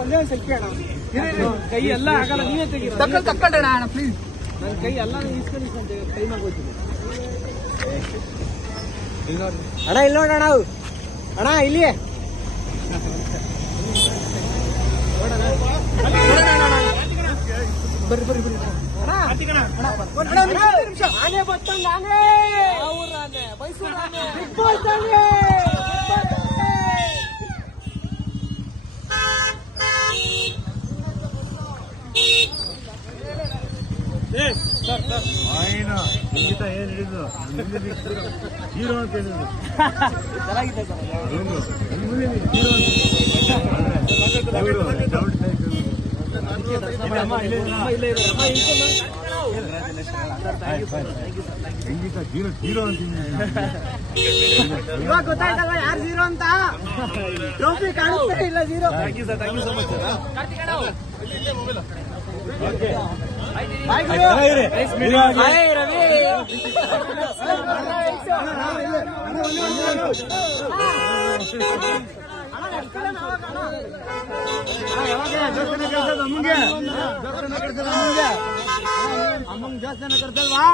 ಒಂದೇ ಸೆಲ್ಫಿ ಅಣ್ಣ. ಕೈ ಎಲ್ಲ ಆಗಲ್ಲ, ನೀವೇ ತೆಗೀರ. ತಕ್ಕೊಂಡ್ರೆ ಅಣ್ಣ ಪ್ಲೀಸ್. ನನ್ನ ಕೈ ಎಲ್ಲ ಇಸ್ಕೊಂಡು ಟೈಮ್ ಆಗೋಯ್ತು. ಅಣ್ಣ ಇಲ್ಲಿ ನೋಡೋಣ. ಅಣ್ಣ ಇಲ್ಲಿ ಬರ್ರಿ ಬರ್ರಿ ಬರ್ರಿ. ಆನೆ ಬರ್ತಂಗ, ಆನೆ ಮೈಸೂರು ಆನೆ, ಬಿಗ್ ಬಾಸ್ ಆನೆ. ಸಂಗೀತ ಏನ್ ಹೇಳಿದ್ರು ಹೀರೋ ಅಂತ ಹೇಳಿದ್ರು. ಚೆನ್ನಾಗಿದೆ ಸರ್. ಸಂಗೀತ ಹೀರೋ ಅಂತ ಇವಾಗ ಗೊತ್ತಾಯ್ತಲ್ವ ಯಾರು ಜೀರೋ ಅಂತ. ಟ್ರೋಫಿ ಕಾಣಿಸ್ತಾ ಇಲ್ಲ zero. Thank you sir, thank you so much sir. ಅಮ್ಮಂಗೆ ಜಾಸ್ತಿ ಕರ್ತಲ್ವಾ.